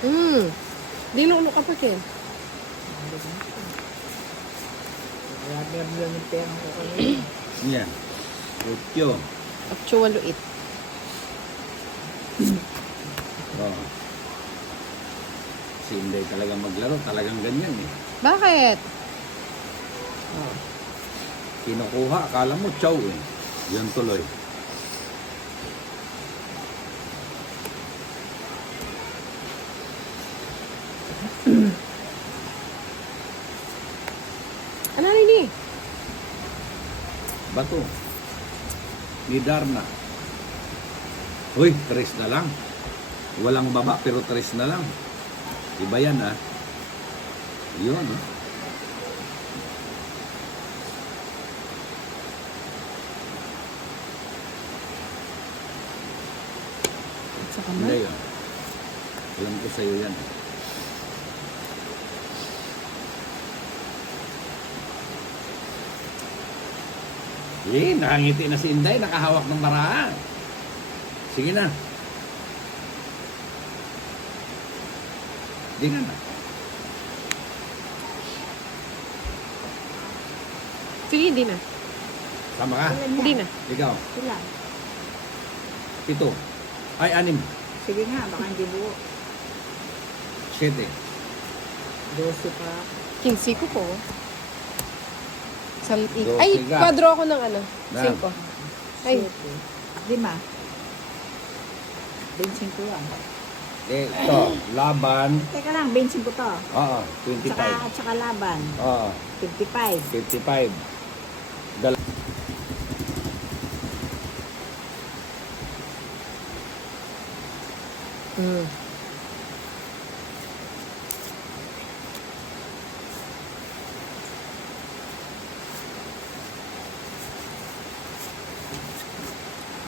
Dinuno ka pa, Ken. Wala meron yung pera ko kanina. Yan. Utyo. Actual it. Oh. Si Inday talagang maglaro. Talagang ganyan eh. Bakit? Oh. Kinukuha. Akala mo chow eh. Yan tuloy. Ano rin eh? Bato. Ni Darna. Uy, 3 na lang. Walang baba pero 3 na lang. Iba yan ah. Yun ah. Sa Hindi kamay. yun. Alam ko sa'yo yan. Eh, nakangiti na si Inday, nakahawak ng maraan. Sige na. Di na na. Sige, hindi na. Sama ka. Ilan Hindi yan? na. Ikaw. Ilan? 7. Ay, 6. Sige nga, baka hindi buo. 7. 12 pa. 15 ko po. Dosi Ay, ka. kwadro ako ng ano. Na. 5. Ay, 5. 25 lang. Eh, ito, laban. Teka lang, 25 to. Oo, 25. At saka laban. Oo, 55. 55. Mm.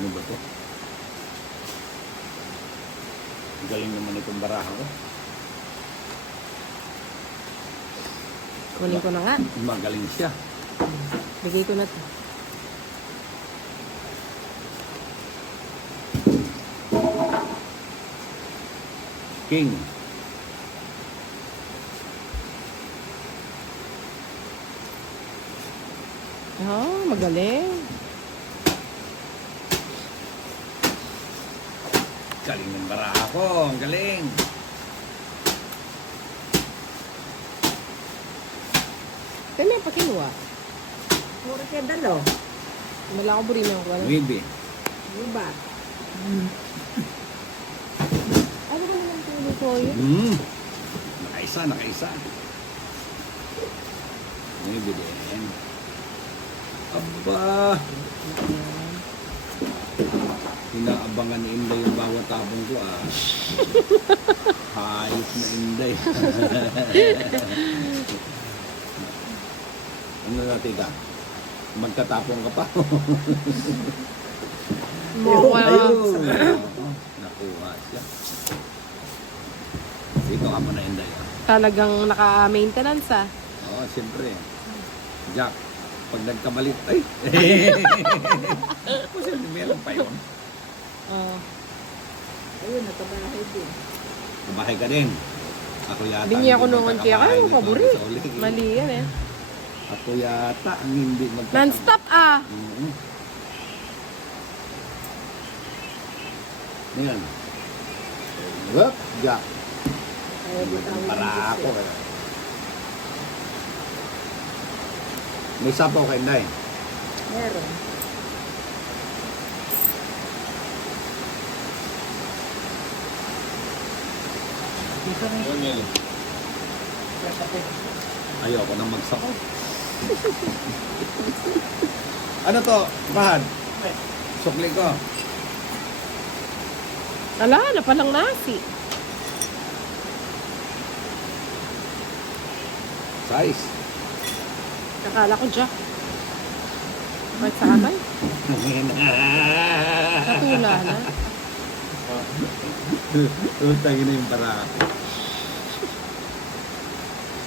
Ano ba to? Galing naman itong baraha ko. Kunin ko na nga. Magaling siya. Bigay ko na to. King. Oh, magaling. Galing ng baraha ko. Ang galing. Kaya pa kinuha. Puro kayo dalo. Wala ko buri ng wala. Wibi. Diba? Ano ba naman tulo ko yun? Nakaisa, nakaisa. Wibi din. Aba. Inaabangan ni Inday yung bawat tabong ko ah. Hayop na Inday. Ano natin ka? Magtatapong ka pa. Ayun. Nakuha siya. Dito ka muna Inday. Talagang naka-maintenance ah. Oo, siyempre. Jack, pag nagkamalit, ay! Kasi meron pa yun. Oh. Ayun, nakabahay din. Kumahay ka din. Ako yata. Bingi ako hindi noon kaya magkakabahay kayo, na paborit. sa uli. Mali yan eh. Ako yata ang hindi magkakabahay. Non-stop ah. Yan. Whoop, Jack. Kaya bitawin Para yung ako. gusto. May sapaw kay Inday. Meron. Ayoko nang magsapaw. Ano to, Bahad? Sukli ko. Ala, na palang nasi. Size. Akala ko Jack. Kahit sa kamay. Katula na. Utangin na yung para.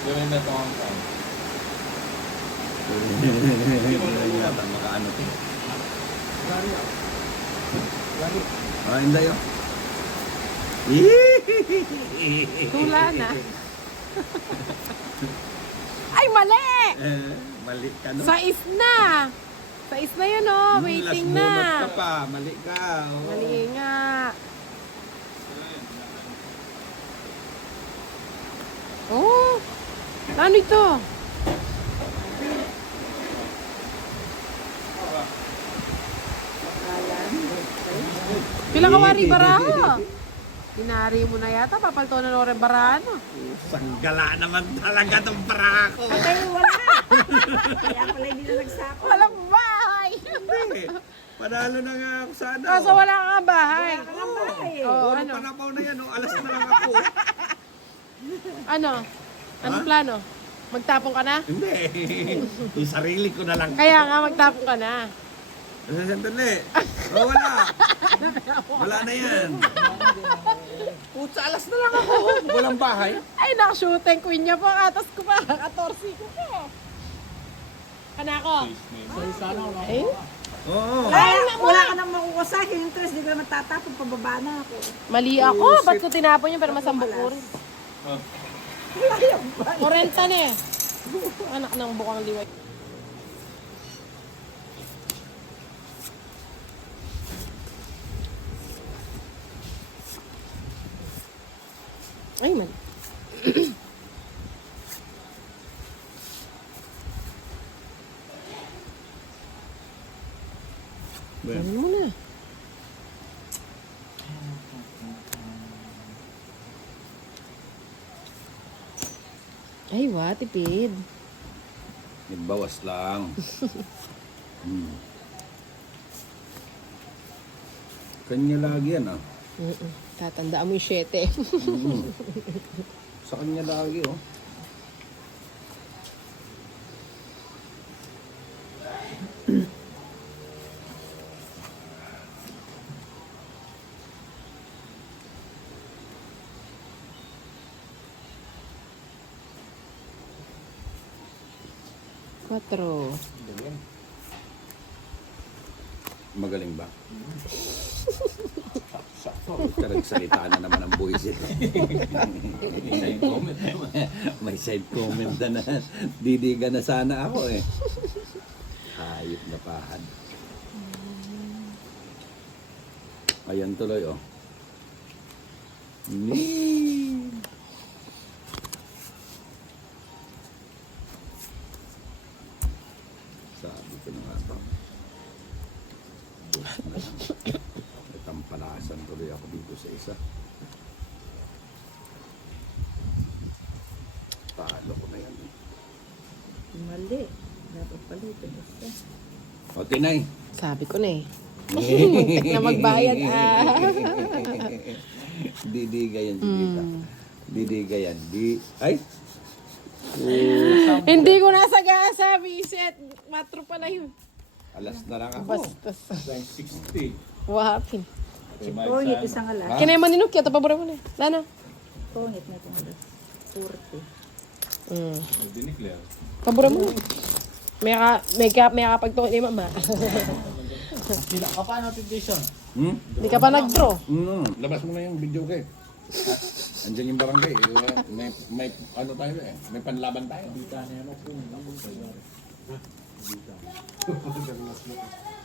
Gawin na ito ang time. Hindi yata makaano to. Ah, Inday oh. Tula na. Ay, mali! Mali ka, no? Sais na! Sais na yun, oh. Waiting Last bonus na. ka pa. Mali ka. Oh. Mali nga. Oh! Ano ito? Pila ka wari baraha? Dinari mo na yata, papalto na rin barano. Sanggala naman talaga tong para ko. Ay, wala. Kaya pala hindi na nagsako. Walang bahay! Hindi. Panalo na nga ako sa ano. Kaso wala ka nga bahay. Oh, Oh, ano? panapaw na yan. Oh. Alas na lang ako. Ano? Anong plano? Magtapong ka na? Hindi. Yung sarili ko na lang. Kaya nga, magtapong ka na. Sandali. Oh, wala. Wala na yan. Putsa, alas na lang ako. Walang bahay. Ay, nakashooting queen niya po. Atas ko pa. 14 ko po. Kanako. Sana ako na. Eh? Oo. Ay, wala ka nang makukuha sa akin. Yung tres, di ko naman tatapon. Pababa na ako. Mali ako. Ba't ko tinapon yun? Pero masambok ko rin. Wala yung ba? 40 na eh. Anak ng bukang liway. Ay, man. Ano mo na? Ay, wa, tipid. Nagbawas lang. Kanya lagi yan, ah. Tatandaan mo yung 7. Sa kanya lagi, oh. Quatro. Magaling ba? Salita na naman ang boys eh. May side comment. May side comment na didiga na sana ako eh. Hayop na pahad. Ayan tuloy oh. Sabi ko na nga ito. Tampalasan tuloy ako dito sa isa. Talo ko na yan. Mali. Dapat pala ito. Basta. O, Tinay. Sabi ko na eh. Muntik na magbayad Didiga yan, Judita. Didiga yan. Ay! Hindi ko nasagasa, Viset. Matro pala yun. Alas na lang ako. Bastos. 60. Wapin. Si Pongit, isang alas. Kinaya mo ninuk, kaya tapabura mo na. Lana. Pongit na itong alas. 40. Nag-declare. Pabura mo na. May kapagtungin ni mama. Sila ka pa notification. Hindi ka pa nag-draw. Labas mo na yung video kay. Andiyan yung barangay. May ano tayo eh. May panlaban tayo.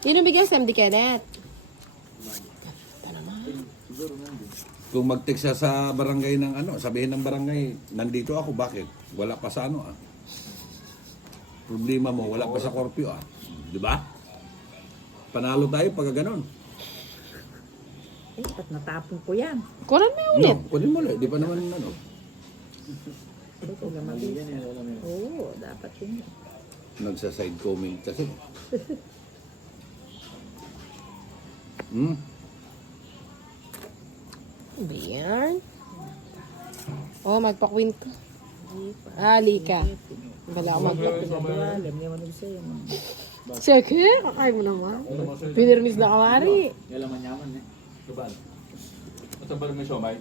Yun yung bigyan sa MD Kenneth. Kung mag-text siya sa barangay ng ano, sabihin ng barangay, nandito ako, bakit? Wala pa sa ano ah. Problema mo, wala pa sa korpyo ah. Di ba? Panalo tayo pag gano'n. Eh, ba't natapon ko yan? Kunan mo yung ulit. No, kunin mo ulit. Di pa naman ano. Ito lang mabilis. Oo, dapat yun. Nagsa-side comment kasi. Ayan. Oh, magpa-queen ka. Lika. Wala ako magpa-queen. Alam niya man sa'yo. Sige, kakay mo naman. Pinirmis na kamari. Yalaman yaman eh. Lubal. At ba may siomay?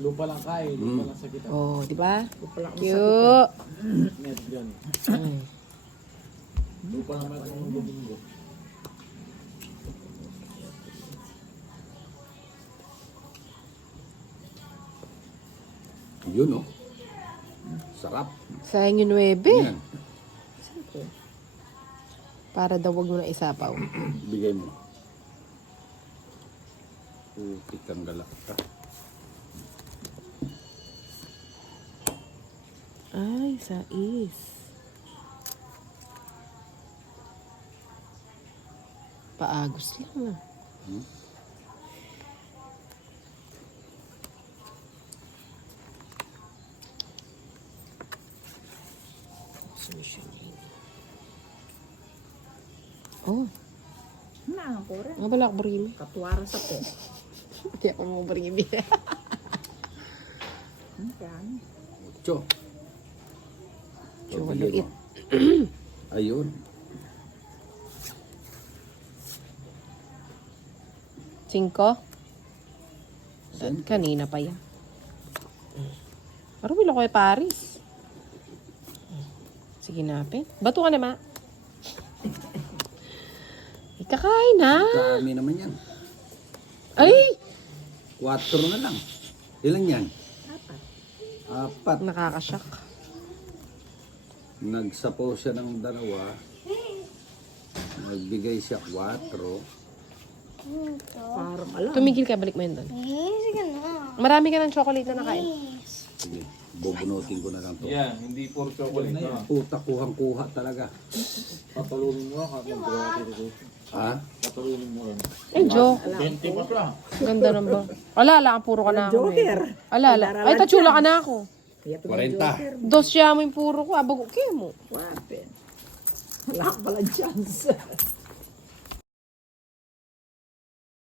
Lupa lang kay, lupa lang sa kita. Oh, di ba? Pala ako Cute. Net yan. Lupa lang naman ang linggo. Yun, oh. Sarap. Sayang yung 9. Yan. Para daw wag mo na isapaw. Bigay mo. Putik ang galak ka. Ay, sais. Paagos lang ah. Oh, Na, ako rin. nga pala ako barimi. Katuwaras ako. Hindi ako mo barimi. Yan. Ocho. Ocho, Bigay maliit. mo. Ayun. 5. Kanina pa yan. Parang wala ko kay Paris. Sige napin. Bato ka na, ma. Ikakain na. Dami naman yan. Ay! 4 na lang. Ilan yan? 4. Nakakashock. Nagsapaw siya ng 2. Nagbigay siya 4. Parang alam. Tumigil ka, balik mo yun doon. Sige na. Marami ka ng chocolate na nakain. Sige, bubunutin ko na lang to. Yan, hindi puro chocolate na. Puta, kuhang-kuha talaga. Patulunin mo lang. Ha? Patulunin mo lang. Ay, joke. 20 pa siya. Ganda ng ba? Ala, puro ka na ako. Joker. Ala. Ay, tatsula ka na ako. Kaya 40. Dos siya mo yung puro ko. Abag, okay mo. Wapin. Wala ka palang chance.